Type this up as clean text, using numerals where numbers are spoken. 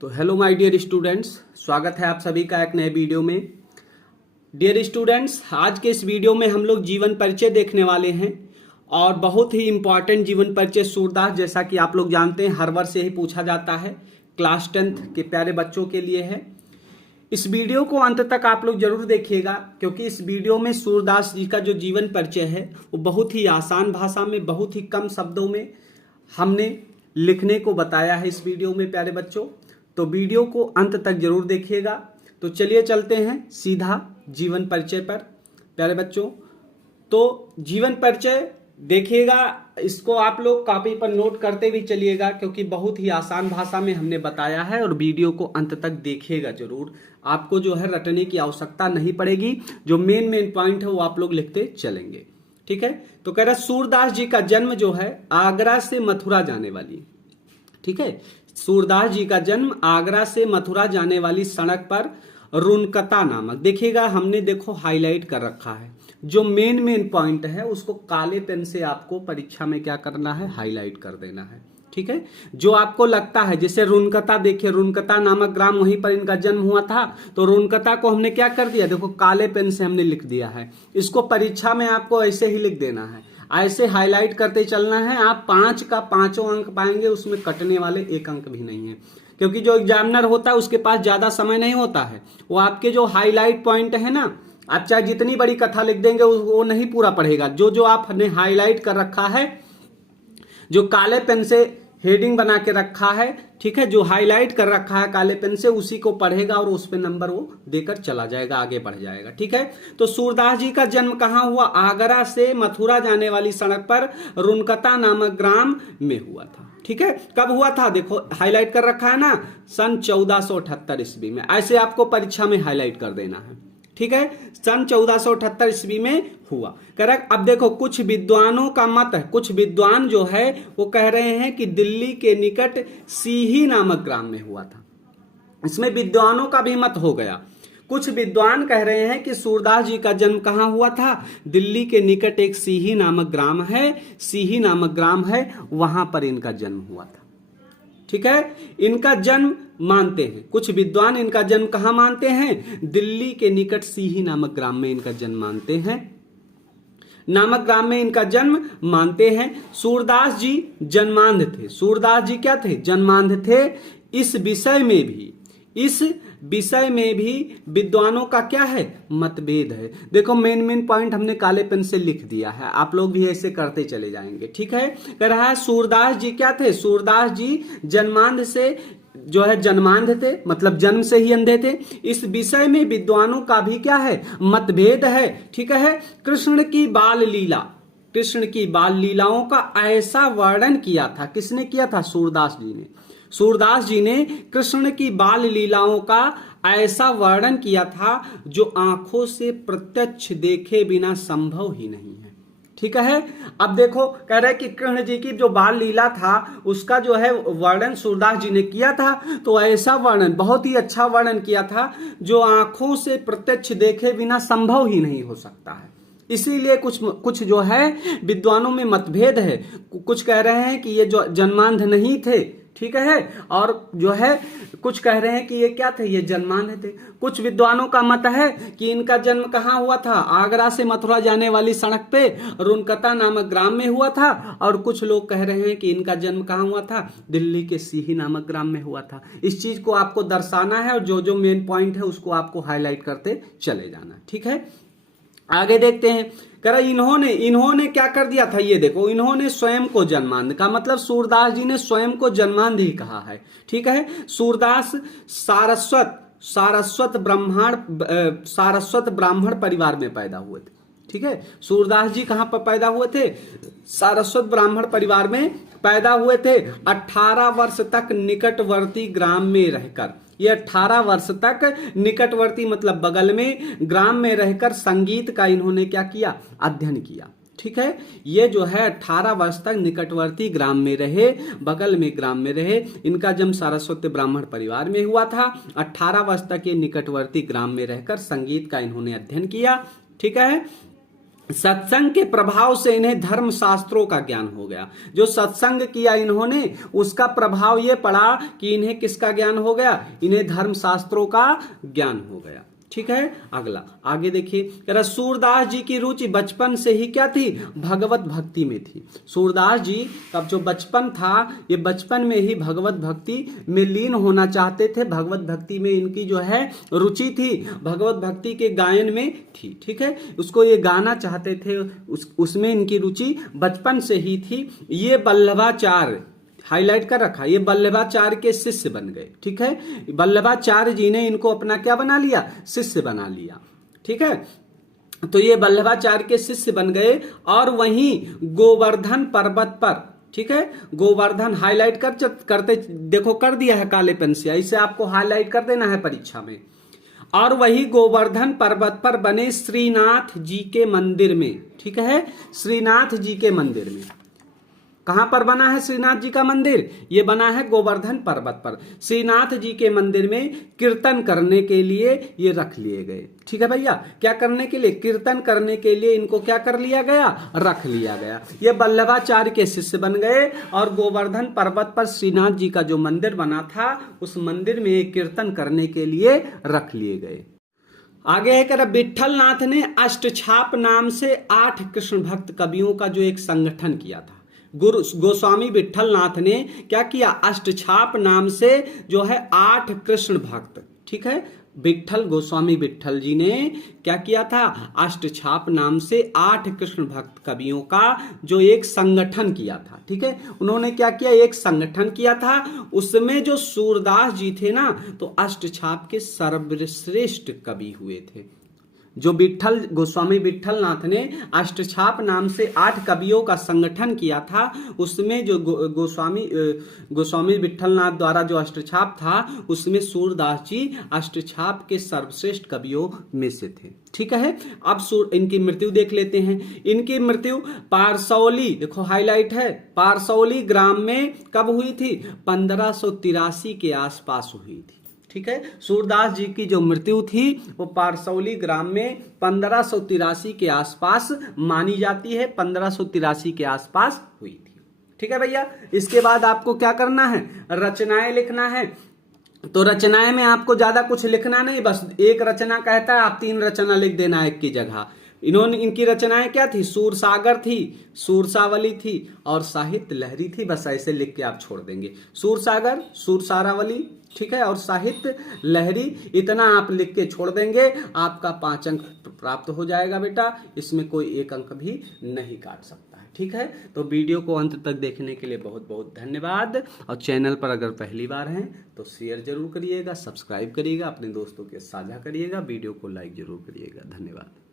तो hello my dear students, स्वागत है आप सभी का एक नए वीडियो में। डियर स्टूडेंट्स, आज के इस वीडियो में हम लोग जीवन परिचय देखने वाले हैं और बहुत ही इंपॉर्टेंट जीवन परिचय सूरदास, जैसा कि आप लोग जानते हैं हर वर्ष यही पूछा जाता है, क्लास 10th के प्यारे बच्चों के लिए है। इस वीडियो को अंत तक आप लोग जरूर देखिएगा, क्योंकि इस वीडियो में सूरदास जी का जो जीवन परिचय है वो बहुत ही आसान भाषा में, बहुत ही कम शब्दों में हमने लिखने को बताया है इस वीडियो में प्यारे बच्चों। तो वीडियो को अंत तक जरूर देखिएगा। तो चलिए चलते हैं सीधा जीवन परिचय पर प्यारे बच्चों। तो जीवन परिचय देखिएगा, इसको आप लोग कॉपी पर नोट करते भी चलिएगा, क्योंकि बहुत ही आसान भाषा में हमने बताया है। और वीडियो को अंत तक देखिएगा जरूर, आपको जो है रटने की आवश्यकता नहीं पड़ेगी। जो मेन पॉइंट है वो आप लोग लिखते चलेंगे, ठीक है। तो कह रहा सूरदास जी का जन्म जो है आगरा से मथुरा जाने वाली, ठीक है, सूरदास जी का जन्म आगरा से मथुरा जाने वाली सड़क पर रुनकता नामक, देखिएगा हमने देखो हाईलाइट कर रखा है। जो मेन पॉइंट है उसको काले पेन से आपको परीक्षा में क्या करना है, हाईलाइट कर देना है, ठीक है। जो आपको लगता है, जैसे रुनकता, देखिए रुनकता नामक ग्राम, वहीं पर इनका जन्म हुआ था। तो रुनकता को हमने क्या कर दिया, देखो काले पेन से हमने लिख दिया है। इसको परीक्षा में आपको ऐसे ही लिख देना है, ऐसे हाईलाइट करते चलना है। आप 5 का 5 अंक पाएंगे, उसमें कटने वाले 1 अंक भी नहीं है, क्योंकि जो एग्जामिनर होता है उसके पास ज्यादा समय नहीं होता है। वो आपके जो हाईलाइट पॉइंट है ना, आप चाहे जितनी बड़ी कथा लिख देंगे वो नहीं पूरा पढ़ेगा। जो आपने हाईलाइट कर रखा है, जो काले पेन से हेडिंग बना के रखा है, ठीक है, जो हाईलाइट कर रखा है काले पेन से, उसी को पढ़ेगा और उस पे नंबर वो देकर चला जाएगा, आगे बढ़ जाएगा, ठीक है। तो सूरदास जी का जन्म कहाँ हुआ, आगरा से मथुरा जाने वाली सड़क पर रुनकता नामक ग्राम में हुआ था, ठीक है। कब हुआ था, देखो हाईलाइट कर रखा है ना, सन 1478 ईस्वी में। ऐसे आपको परीक्षा में हाईलाइट कर देना है, ठीक है। सन 1478 ईस्वी में हुआ। करेक्ट। अब देखो कुछ विद्वानों का मत है, कुछ विद्वान जो है वो कह रहे हैं कि दिल्ली के निकट सीही नामक ग्राम में हुआ था। इसमें विद्वानों का भी मत हो गया। कुछ विद्वान कह रहे हैं कि सूरदास जी का जन्म कहाँ हुआ था, दिल्ली के निकट एक सीही नामक ग्राम है, सीही नामक ग्राम है, वहां पर इनका जन्म हुआ था, ठीक है। इनका जन्म मानते हैं कुछ विद्वान, इनका जन्म कहां मानते हैं, दिल्ली के निकट सीही नामक ग्राम में इनका जन्म मानते हैं, नामक ग्राम में इनका जन्म मानते हैं। सूरदास जी जन्मांध थे, सूरदास जी क्या थे, जन्मांध थे। इस विषय में भी विद्वानों का क्या है, मतभेद है। देखो मेन पॉइंट हमने काले पेन से लिख दिया है, आप लोग भी ऐसे करते चले जाएंगे, ठीक है। कह रहा है सूरदास जी क्या थे, सूरदास जी जन्मांध से जो है जन्मांध थे, मतलब जन्म से ही अंधे थे। इस विषय में विद्वानों का भी क्या है, मतभेद है, ठीक है। कृष्ण की बाल लीलाओं का ऐसा वर्णन किया था, किसने किया था, सूरदास जी ने। सूरदास जी ने कृष्ण की बाल लीलाओं का ऐसा वर्णन किया था जो आंखों से प्रत्यक्ष देखे बिना संभव ही नहीं है, ठीक है। अब देखो कह रहे कि कृष्ण जी की जो बाल लीला था उसका जो है वर्णन सूरदास जी ने किया था, तो ऐसा वर्णन, बहुत ही अच्छा वर्णन किया था जो आंखों से प्रत्यक्ष देखे बिना संभव ही नहीं हो सकता है। इसीलिए कुछ जो है विद्वानों में मतभेद है। कुछ कह रहे हैं कि ये जो जन्मांध नहीं थे, ठीक है, और जो है कुछ कह रहे हैं कि ये क्या थे, ये जन्मांध थे। कुछ विद्वानों का मत है कि इनका जन्म कहाँ हुआ था, आगरा से मथुरा जाने वाली सड़क पे रुनकता नामक ग्राम में हुआ था। और कुछ लोग कह रहे हैं कि इनका जन्म कहाँ हुआ था, दिल्ली के सीही नामक ग्राम में हुआ था। इस चीज को आपको दर्शाना है और जो मेन पॉइंट है उसको आपको हाईलाइट करते चले जाना, ठीक है। आगे देखते हैं। कह रहा इन्होंने क्या कर दिया था, ये देखो, इन्होंने स्वयं को जन्मांध का, मतलब सूरदास जी ने स्वयं को जन्मांध ही कहा है, ठीक है। सूरदास सारस्वत ब्राह्मण परिवार में पैदा हुए थे, ठीक है। सूरदास जी कहां पर पैदा हुए थे, सारस्वत ब्राह्मण परिवार में पैदा हुए थे। 18 वर्ष तक निकटवर्ती ग्राम में रहकर, ये 18 वर्ष तक निकटवर्ती मतलब बगल में ग्राम में रहकर संगीत का इन्होंने क्या किया, अध्ययन किया, ठीक है। ये जो है 18 वर्ष तक निकटवर्ती ग्राम में रहे, बगल में ग्राम में रहे। इनका जन्म सारस्वत ब्राह्मण परिवार में हुआ था। 18 वर्ष तक ये निकटवर्ती ग्राम में रहकर संगीत का इन्होंने अध्ययन किया, ठीक है। सत्संग के प्रभाव से इन्हें धर्म शास्त्रों का ज्ञान हो गया। जो सत्संग किया इन्होंने, उसका प्रभाव ये पड़ा कि इन्हें किसका ज्ञान हो गया? इन्हें धर्म शास्त्रों का ज्ञान हो गया। ठीक है, अगला आगे देखिए। सूरदास जी की रुचि बचपन से ही क्या थी? भगवत भक्ति में थी। सूरदास जी का जो बचपन था, ये बचपन में ही भगवत भक्ति में लीन होना चाहते थे। भगवत भक्ति में इनकी जो है रुचि थी, भगवत भक्ति के गायन में थी। ठीक है, उसको ये गाना चाहते थे, उसमें इनकी रुचि बचपन से ही थी। ये वल्लभाचार्य हाईलाइट कर रखा, ये वल्लभाचार्य के शिष्य बन गए। ठीक है, वल्लभाचार्य जी ने इनको अपना क्या बना लिया? शिष्य बना लिया। ठीक है, तो ये वल्लभाचार्य के शिष्य बन गए। और वहीं गोवर्धन पर्वत पर, ठीक है, गोवर्धन हाईलाइट करते देखो, कर दिया है काले पेन से, इसे आपको हाईलाइट कर देना है परीक्षा में। और वही गोवर्धन पर्वत पर बने श्रीनाथ जी के मंदिर में, ठीक है, श्रीनाथ जी के मंदिर में। कहां पर बना है श्रीनाथ जी का मंदिर? ये बना है गोवर्धन पर्वत पर। श्रीनाथ जी के मंदिर में कीर्तन करने के लिए ये रख लिए गए। ठीक है भैया, क्या करने के लिए? कीर्तन करने के लिए इनको क्या कर लिया गया? रख लिया गया। ये वल्लभाचार्य के शिष्य बन गए और गोवर्धन पर्वत पर श्रीनाथ जी का जो मंदिर बना था, उस मंदिर में कीर्तन करने के लिए रख लिए गए। आगे है कर विट्ठल नाथ ने अष्टछाप नाम से 8 कृष्ण भक्त कवियों का जो एक संगठन किया था। गुरु गोस्वामी विट्ठल नाथ ने क्या किया? अष्टछाप नाम से जो है 8 कृष्ण भक्त, ठीक है, विट्ठल गोस्वामी विट्ठल जी ने क्या किया था? अष्टछाप नाम से 8 कृष्ण भक्त कवियों का जो एक संगठन किया था। ठीक है, उन्होंने क्या किया? एक संगठन किया था। उसमें जो सूरदास जी थे ना, तो अष्टछाप के सर्वश्रेष्ठ कवि हुए थे। जो विट्ठल गोस्वामी विट्ठल नाथ ने अष्टछाप नाम से 8 कवियों का संगठन किया था, उसमें जो गोस्वामी विट्ठल नाथ द्वारा जो अष्टछाप था, उसमें सूरदास जी अष्टछाप के सर्वश्रेष्ठ कवियों में से थे। ठीक है, अब इनकी मृत्यु देख लेते हैं। इनकी मृत्यु पारसौली, देखो हाईलाइट है, पारसौली ग्राम में कब हुई थी? 1583 के आसपास हुई थी। ठीक है, सूरदास जी की जो मृत्यु थी वो पारसौली ग्राम में 1583 के आसपास मानी जाती है। 1583 के आसपास हुई थी। ठीक है भैया, इसके बाद आपको क्या करना है? रचनाएं लिखना है। तो रचनाएं में आपको ज्यादा कुछ लिखना नहीं, बस एक रचना कहता है, आप 3 रचना लिख देना एक की जगह। इनकी रचनाएं क्या थी? सूरसागर थी, सूरसावली थी और साहित्य लहरी थी। बस ऐसे लिख के आप छोड़ देंगे, सूरसागर, सूरसारावली, ठीक है, और साहित्य लहरी, इतना आप लिख के छोड़ देंगे, आपका 5 अंक प्राप्त हो जाएगा बेटा। इसमें कोई 1 अंक भी नहीं काट सकता है। ठीक है, तो वीडियो को अंत तक देखने के लिए बहुत बहुत धन्यवाद। और चैनल पर अगर पहली बार हैं तो शेयर जरूर करिएगा, सब्सक्राइब करिएगा, अपने दोस्तों के साझा करिएगा, वीडियो को लाइक जरूर करिएगा। धन्यवाद।